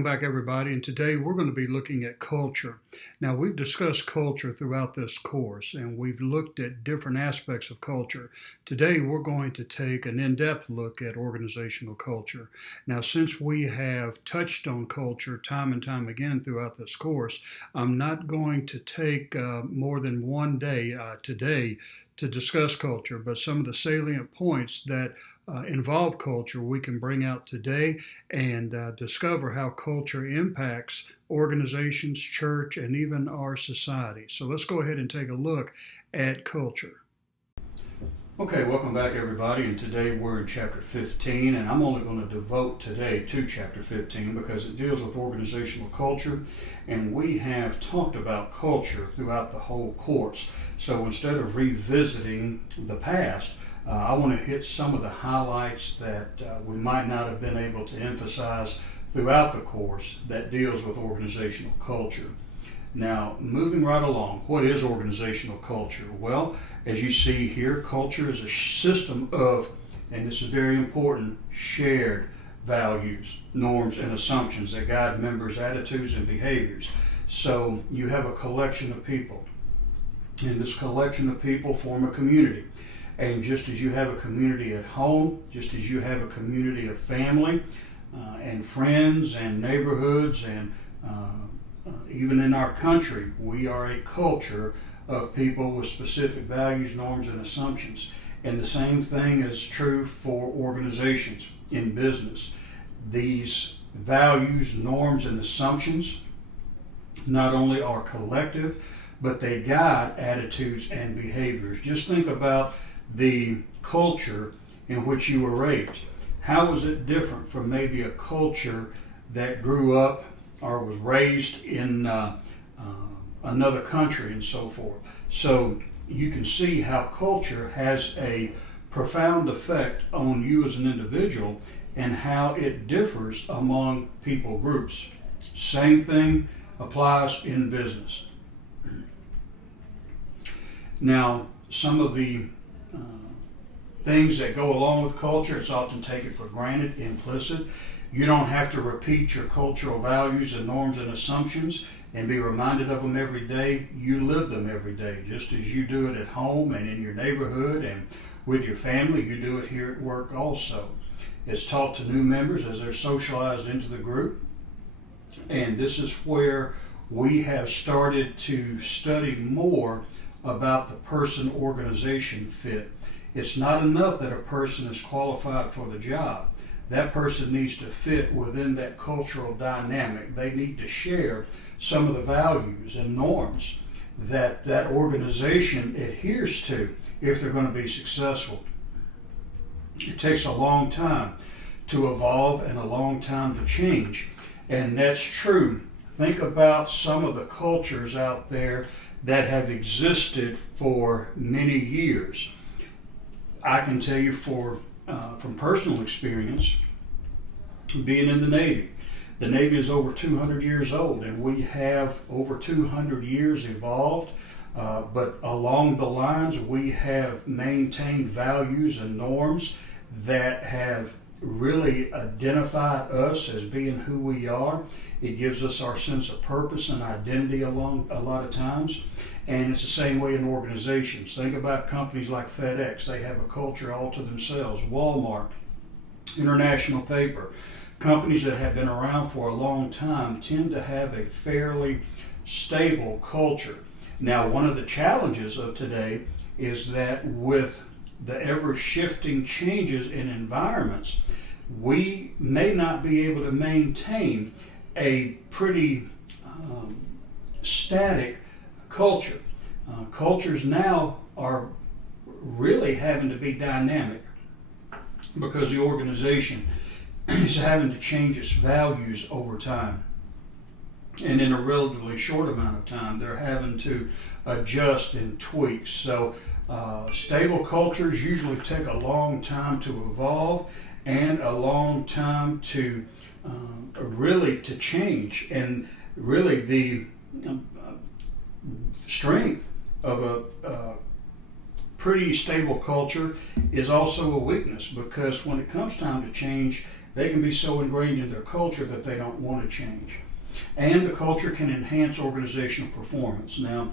Welcome back, everybody, and today we're going to be looking at culture. Now, we've discussed culture throughout this course, and we've looked at different aspects of culture. Today, we're going to take an in-depth look at organizational culture. Now, since we have touched on culture time and time again throughout this course, I'm not going to take more than one day today to discuss culture, but some of the salient points that involve culture we can bring out today and discover how culture impacts organizations, church, and even our society. So let's go ahead and take a look at culture. Okay, welcome back, everybody, and today we're in chapter 15, and I'm only going to devote today to chapter 15 because it deals with organizational culture, and we have talked about culture throughout the whole course. So instead of revisiting the past, I want to hit some of the highlights that we might not have been able to emphasize throughout the course that deals with organizational culture. Now, moving right along, what is organizational culture? Well, as you see here, culture is a system of, and this is very important, shared values, norms, and assumptions that guide members' attitudes and behaviors. So you have a collection of people, and this collection of people form a community. And just as you have a community at home, just as you have a community of family and friends and neighborhoods and even in our country, we are a culture of people with specific values, norms, and assumptions. And the same thing is true for organizations in business. These values, norms, and assumptions not only are collective, but they guide attitudes and behaviors. Just think about the culture in which you were raised. How was it different from maybe a culture that grew up or was raised in another country and so forth? So you can see how culture has a profound effect on you as an individual and how it differs among people groups. Same thing applies in business. Now, some of the things that go along with culture, it's often taken for granted, implicit. You don't have to repeat your cultural values and norms and assumptions and be reminded of them every day. You live them every day, just as you do it at home and in your neighborhood and with your family. You do it here at work also. It's taught to new members as they're socialized into the group. And this is where we have started to study more about the person-organization fit. It's not enough that a person is qualified for the job. That person needs to fit within that cultural dynamic. They need to share some of the values and norms that that organization adheres to if they're going to be successful. It takes a long time to evolve and a long time to change, and that's true. Think about some of the cultures out there that have existed for many years. I can tell you from personal experience, being in the Navy. The Navy is over 200 years old, and we have over 200 years evolved, but along the lines we have maintained values and norms that have really identified us as being who we are. It gives us our sense of purpose and identity along a lot of times. And it's the same way in organizations. Think about companies like FedEx. They have a culture all to themselves. Walmart, International Paper. Companies that have been around for a long time tend to have a fairly stable culture. Now, one of the challenges of today is that with the ever-shifting changes in environments, we may not be able to maintain a pretty static culture. Cultures now are really having to be dynamic because the organization is having to change its values over time. And in a relatively short amount of time, they're having to adjust and tweak. So stable cultures usually take a long time to evolve and a long time to really to change. And really the strength of a pretty stable culture is also a weakness, because when it comes time to change, they can be so ingrained in their culture that they don't want to change. And the culture can enhance organizational performance. Now,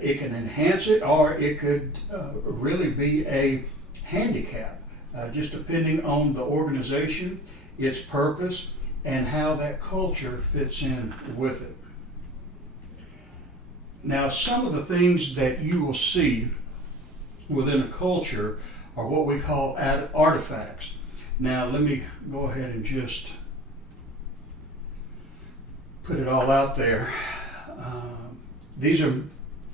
it can enhance it, or it could really be a handicap, just depending on the organization, its purpose, and how that culture fits in with it. Now, some of the things that you will see within a culture are what we call artifacts. Now, let me go ahead and just put it all out there. These are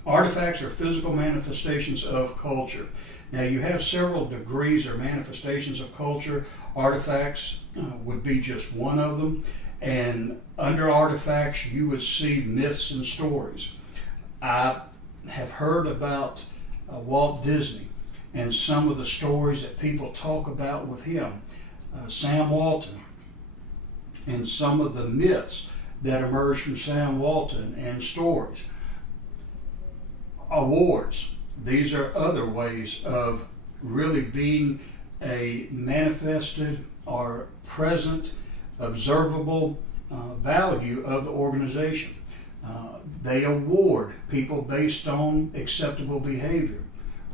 artifacts or physical manifestations of culture. Now, you have several degrees or manifestations of culture. Artifacts would be just one of them. And under artifacts, you would see myths and stories. I have heard about Walt Disney and some of the stories that people talk about with him, Sam Walton, and some of the myths that emerge from Sam Walton and stories. Awards. These are other ways of really being a manifested or present, observable value of the organization. They award people based on acceptable behavior.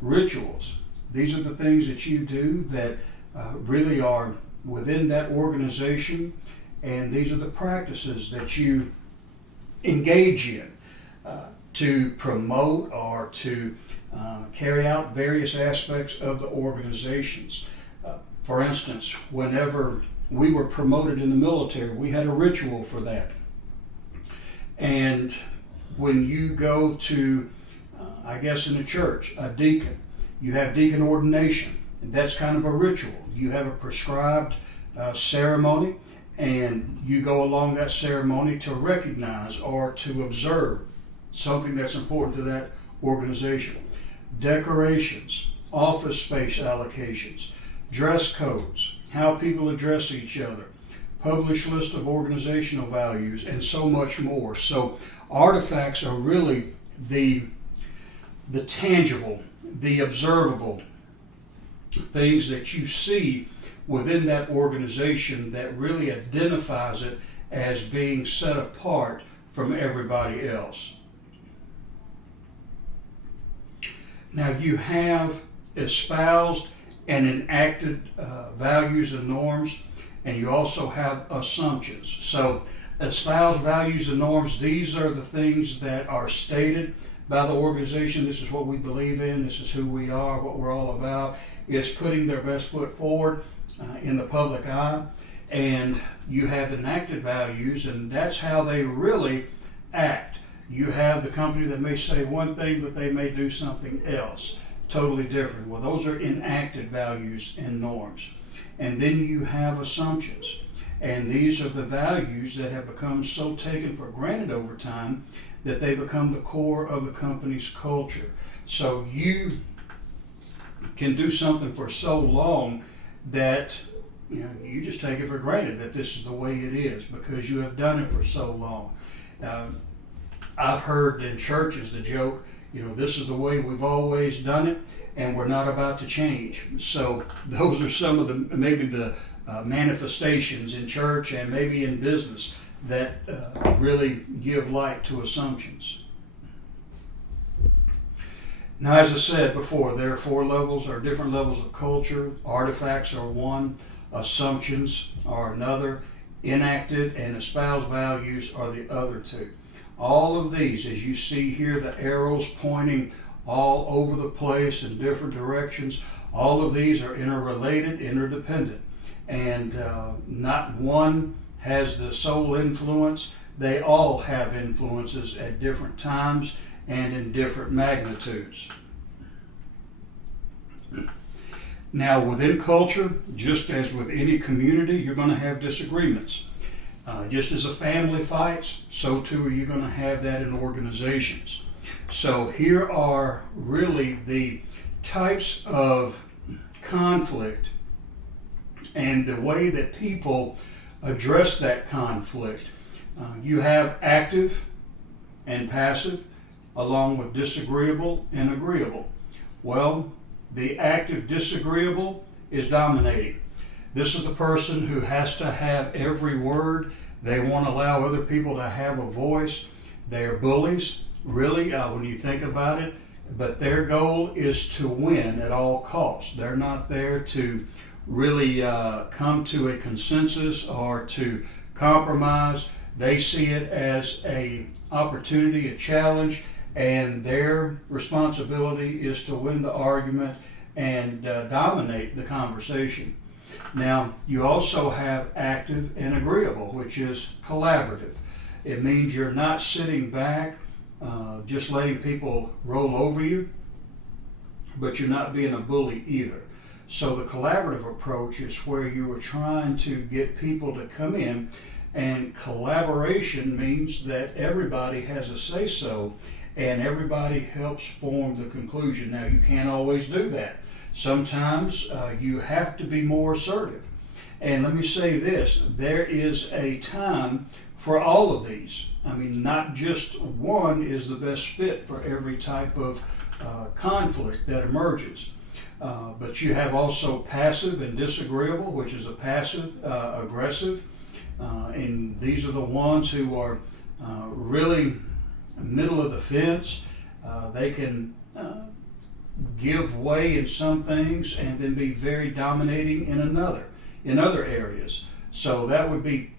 Rituals. These are the things that you do that really are within that organization, and these are the practices that you engage in to promote or to carry out various aspects of the organizations. For instance, whenever we were promoted in the military, we had a ritual for that. And when you go to, I guess in a church, a deacon, you have deacon ordination. And that's kind of a ritual. You have a prescribed ceremony, and you go along that ceremony to recognize or to observe something that's important to that organization. Decorations, office space allocations, dress codes, how people address each other, published list of organizational values, and so much more. So artifacts are really the tangible, the observable things that you see within that organization that really identifies it as being set apart from everybody else. Now, you have espoused and enacted values and norms, and you also have assumptions. So, espoused values and norms, these are the things that are stated by the organization. This is what we believe in, this is who we are, what we're all about. It's putting their best foot forward in the public eye. And you have enacted values, and that's how they really act. You have the company that may say one thing, but they may do something else totally different. Well, those are enacted values and norms. And then you have assumptions. And these are the values that have become so taken for granted over time that they become the core of the company's culture. So you can do something for so long that you just take it for granted that this is the way it is because you have done it for so long. I've heard in churches the joke, this is the way we've always done it, and we're not about to change. So those are some of the maybe the manifestations in church and maybe in business that really give light to assumptions. Now, as I said before, there are 4 levels or different levels of culture. Artifacts are one, assumptions are another, enacted and espoused values are the other 2. All of these, as you see here, the arrows pointing all over the place in different directions, all of these are interrelated, interdependent, and not one has the sole influence. They all have influences at different times and in different magnitudes. Now, within culture, just as with any community, you're going to have disagreements. Just as a family fights, so too are you going to have that in organizations. So here are really the types of conflict and the way that people address that conflict. You have active and passive, along with disagreeable and agreeable. Well, the active disagreeable is dominating. This is the person who has to have every word. They want to allow other people to have a voice. They are bullies, really, when you think about it. But their goal is to win at all costs. They're not there to really come to a consensus or to compromise. They see it as an opportunity, a challenge, and their responsibility is to win the argument and dominate the conversation. Now, you also have active and agreeable, which is collaborative. It means you're not sitting back just letting people roll over you, but you're not being a bully either. So the collaborative approach is where you are trying to get people to come in, and collaboration means that everybody has a say-so and everybody helps form the conclusion. Now, you can't always do that. Sometimes you have to be more assertive. And let me say this, there is a time for all of these. I mean, not just one is the best fit for every type of conflict that emerges. But you have also passive and disagreeable, which is a passive aggressive. And these are the ones who are really middle of the fence. They can give way in some things and then be very dominating in other areas. So that would be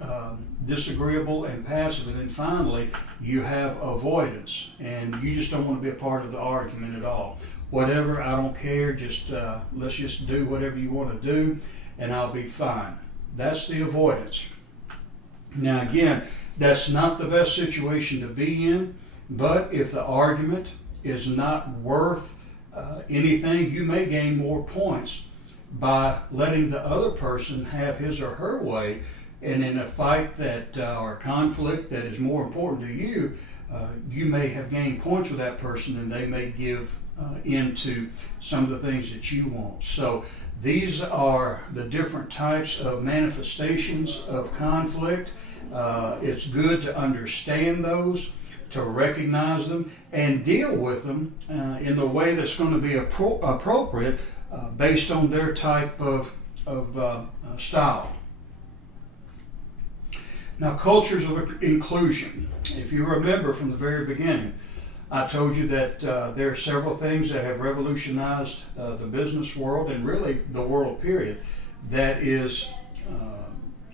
disagreeable and passive. And then finally, you have avoidance, and you just don't want to be a part of the argument at all. Whatever, I don't care, just let's just do whatever you want to do, and I'll be fine. That's the avoidance. Now again, that's not the best situation to be in, but if the argument is not worth anything, you may gain more points by letting the other person have his or her way, and in a fight that or a conflict that is more important to you, you may have gained points with that person, and they may give into some of the things that you want. So these are the different types of manifestations of conflict. It's good to understand those, to recognize them, and deal with them in the way that's going to be appropriate based on their type of style. Now, cultures of inclusion. If you remember from the very beginning, I told you that there are several things that have revolutionized the business world and really the world period. That is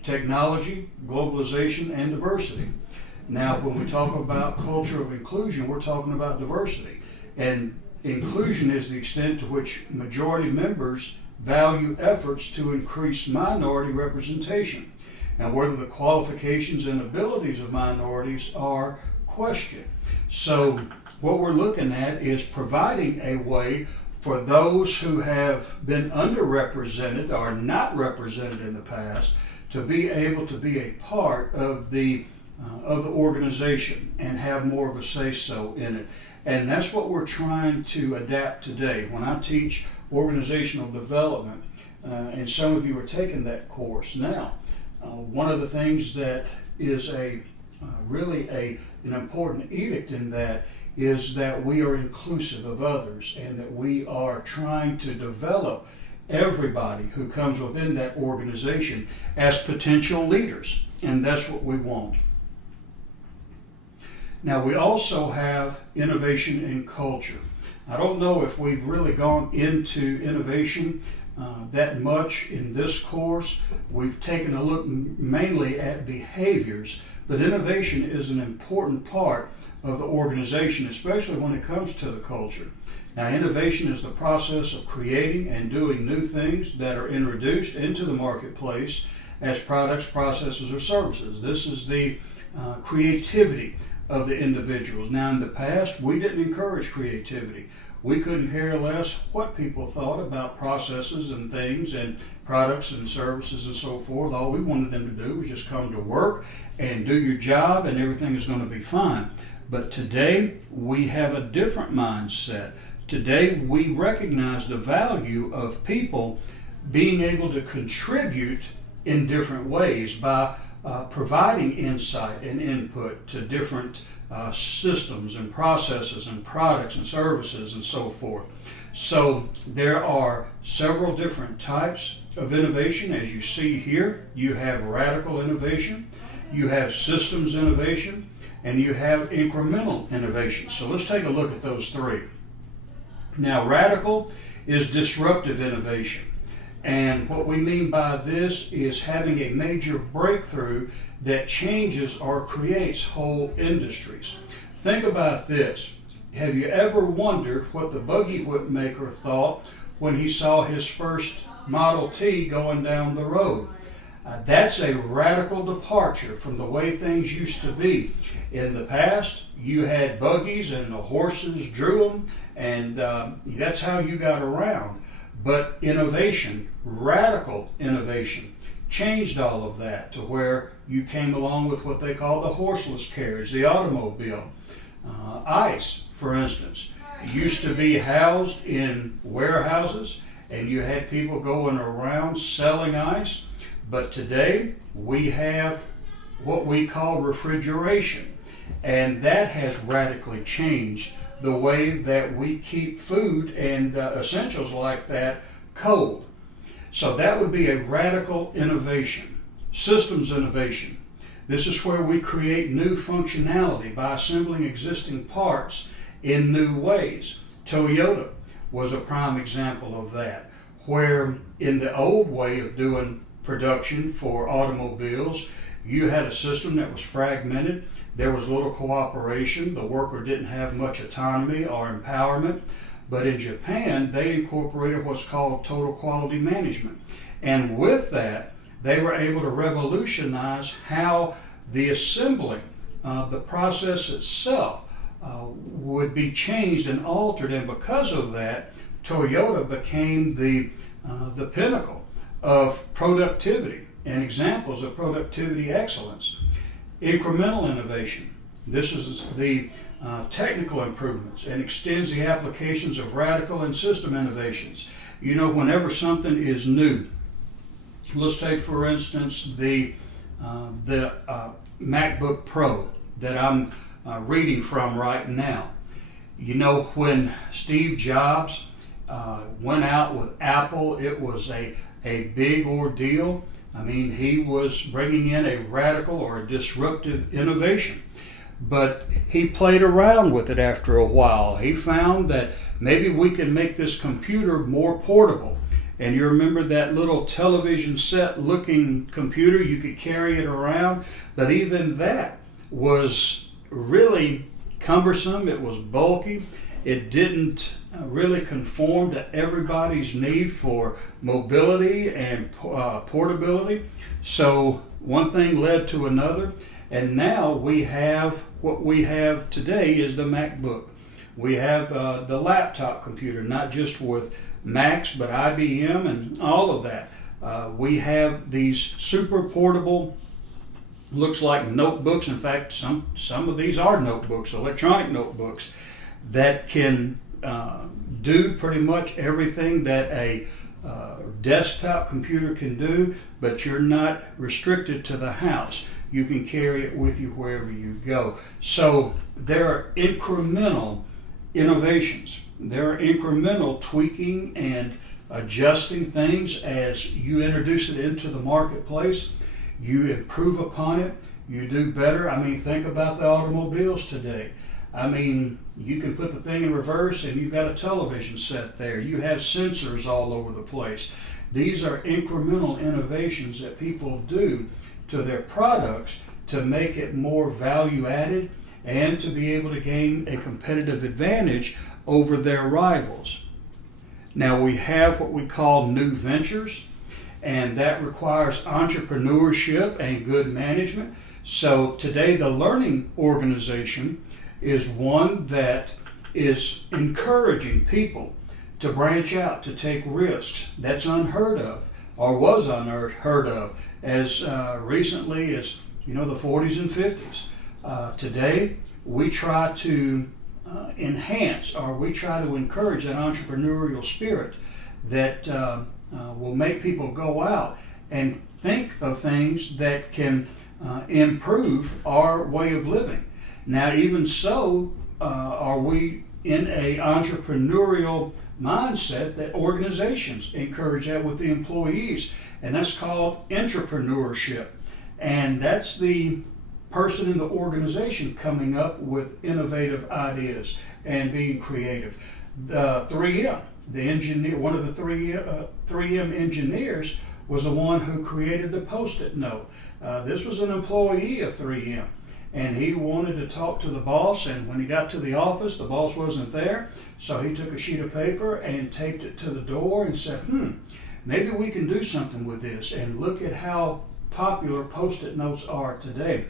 technology, globalization, and diversity. Now, when we talk about culture of inclusion, we're talking about diversity. And inclusion is the extent to which majority members value efforts to increase minority representation, and whether the qualifications and abilities of minorities are questioned. So what we're looking at is providing a way for those who have been underrepresented or not represented in the past to be able to be a part of the organization and have more of a say-so in it. And that's what we're trying to adapt today. When I teach organizational development, and some of you are taking that course now, one of the things that is really an important edict in that is that we are inclusive of others, and that we are trying to develop everybody who comes within that organization as potential leaders, and that's what we want. Now, we also have innovation in culture. I don't know if we've really gone into innovation that much in this course. We've taken a look mainly at behaviors, but innovation is an important part of the organization, especially when it comes to the culture. Now, innovation is the process of creating and doing new things that are introduced into the marketplace as products, processes, or services. This is the creativity of the individuals. Now, in the past, we didn't encourage creativity. We couldn't care less what people thought about processes and things and products and services and so forth. All we wanted them to do was just come to work and do your job, and everything is going to be fine. But today, we have a different mindset. Today, we recognize the value of people being able to contribute in different ways by providing insight and input to different systems and processes and products and services and so forth. So there are several different types of innovation. As you see here, you have radical innovation, you have systems innovation, and you have incremental innovation. So let's take a look at those three. Now, radical is disruptive innovation. And what we mean by this is having a major breakthrough that changes or creates whole industries. Think about this. Have you ever wondered what the buggy whip maker thought when he saw his first Model T going down the road? That's a radical departure from the way things used to be. In the past, you had buggies and the horses drew them, and that's how you got around. But innovation, radical innovation, changed all of that to where you came along with what they call the horseless carriage, the automobile. Ice, for instance, used to be housed in warehouses, and you had people going around selling ice. But today we have what we call refrigeration, and that has radically changed the way that we keep food and essentials like that cold. So that would be a radical innovation. Systems innovation. This is where we create new functionality by assembling existing parts in new ways. Toyota was a prime example of that, where in the old way of doing production for automobiles, you had a system that was fragmented. There was little cooperation. The worker didn't have much autonomy or empowerment. But in Japan, they incorporated what's called total quality management. And with that, they were able to revolutionize how the assembling, the process itself, would be changed and altered. And because of that, Toyota became the pinnacle of productivity and examples of productivity excellence. Incremental innovation. This is the technical improvements and extends the applications of radical and system innovations. You know, whenever something is new, let's take for instance the MacBook Pro that I'm reading from right now. You know, when Steve Jobs went out with Apple, it was a big ordeal. I mean, he was bringing in a radical or a disruptive innovation. But he played around with it after a while. He found that maybe we can make this computer more portable. And you remember that little television set looking computer, you could carry it around. But even that was really cumbersome. It was bulky. It didn't really conform to everybody's need for mobility and portability. So one thing led to another. And now we have what we have today is the MacBook. We have the laptop computer, not just with Macs, but IBM and all of that. We have these super portable, looks like notebooks. In fact, some of these are notebooks, electronic notebooks, that can do pretty much everything that a desktop computer can do, but you're not restricted to the house. You can carry it with you wherever you go. So there are incremental innovations. There are incremental tweaking and adjusting things as you introduce it into the marketplace. You improve upon it. You do better. I mean, think about the automobiles today. I mean, you can put the thing in reverse and you've got a television set there. You have sensors all over the place. These are incremental innovations that people do to their products to make it more value added and to be able to gain a competitive advantage over their rivals. Now we have what we call new ventures, and that requires entrepreneurship and good management. So today the learning organization is one that is encouraging people to branch out, to take risks. That's unheard of, or was unheard of, as recently as the 40s and 50s. Today, we try to enhance, or we try to encourage that entrepreneurial spirit that will make people go out and think of things that can improve our way of living. Now, even so, are we in a entrepreneurial mindset that organizations encourage that with the employees, and that's called entrepreneurship. And that's the person in the organization coming up with innovative ideas and being creative. 3M, the engineer, one of the 3M engineers, was the one who created the Post-it note. This was an employee of 3M, and he wanted to talk to the boss, and when he got to the office, the boss wasn't there, so he took a sheet of paper and taped it to the door and said, maybe we can do something with this, and look at how popular Post-it notes are today.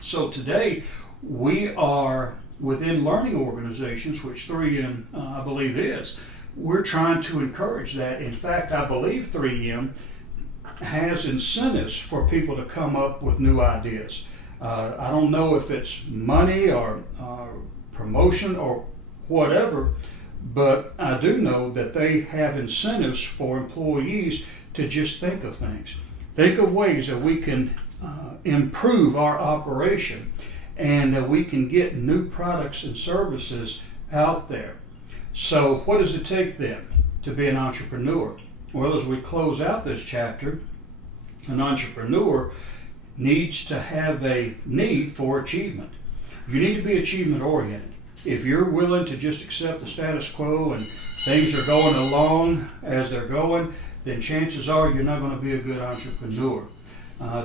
So today, we are within learning organizations, which 3M, I believe, is. We're trying to encourage that. In fact, I believe 3M has incentives for people to come up with new ideas. I don't know if it's money or promotion or whatever, but I do know that they have incentives for employees to just think of things. Think of ways that we can improve our operation and that we can get new products and services out there. So what does it take then to be an entrepreneur? Well, as we close out this chapter, an entrepreneur needs to have a need for achievement. You need to be achievement oriented. If you're willing to just accept the status quo and things are going along as they're going, then chances are you're not going to be a good entrepreneur.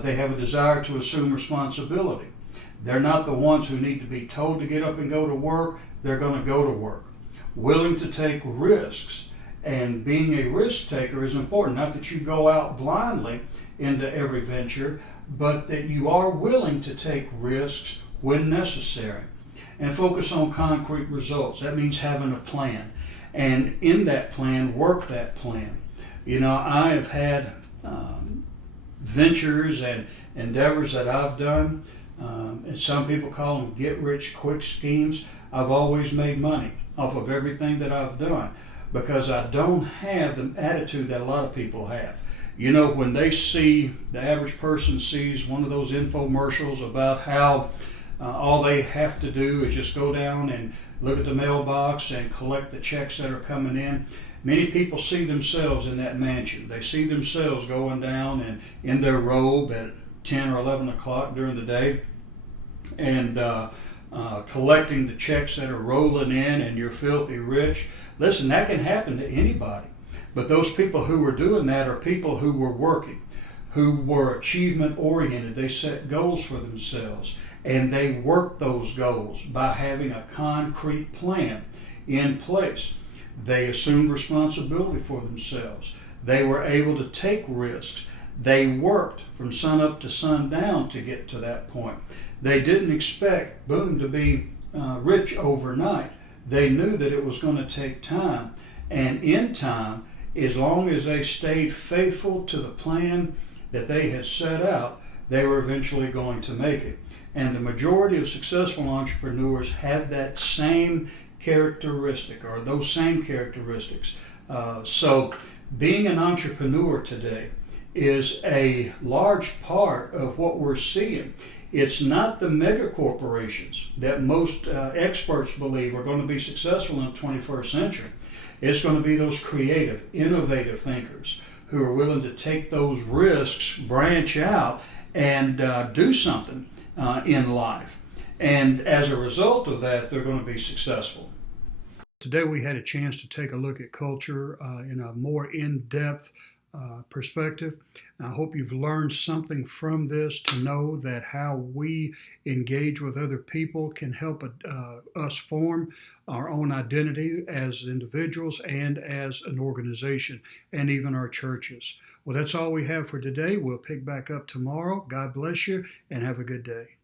They have a desire to assume responsibility. They're not the ones who need to be told to get up and go to work. They're going to go to work. Willing to take risks. And being a risk taker is important. Not that you go out blindly into every venture, but that you are willing to take risks when necessary and focus on concrete results. That means having a plan, and in that plan, work that plan. You know, I have had ventures and endeavors that I've done, and some people call them get-rich-quick schemes. I've always made money off of everything that I've done because I don't have the attitude that a lot of people have. You know, when they see, the average person sees one of those infomercials about how all they have to do is just go down and look at the mailbox and collect the checks that are coming in. Many people see themselves in that mansion. They see themselves going down and in their robe at 10 or 11 o'clock during the day and collecting the checks that are rolling in, and you're filthy rich. Listen, that can happen to anybody. But those people who were doing that are people who were working, who were achievement oriented. They set goals for themselves, and they worked those goals by having a concrete plan in place. They assumed responsibility for themselves. They were able to take risks. They worked from sun up to sundown to get to that point. They didn't expect, boom, to be rich overnight. They knew that it was going to take time. And in time, as long as they stayed faithful to the plan that they had set out, they were eventually going to make it. And the majority of successful entrepreneurs have that same characteristic or those same characteristics. So being an entrepreneur today is a large part of what we're seeing. It's not the mega corporations that most experts believe are going to be successful in the 21st century. It's going to be those creative, innovative thinkers who are willing to take those risks, branch out, and do something in life. And as a result of that, they're going to be successful. Today we had a chance to take a look at culture in a more in-depth perspective. I hope you've learned something from this to know that how we engage with other people can help us form our own identity as individuals and as an organization and even our churches. Well, that's all we have for today. We'll pick back up tomorrow. God bless you and have a good day.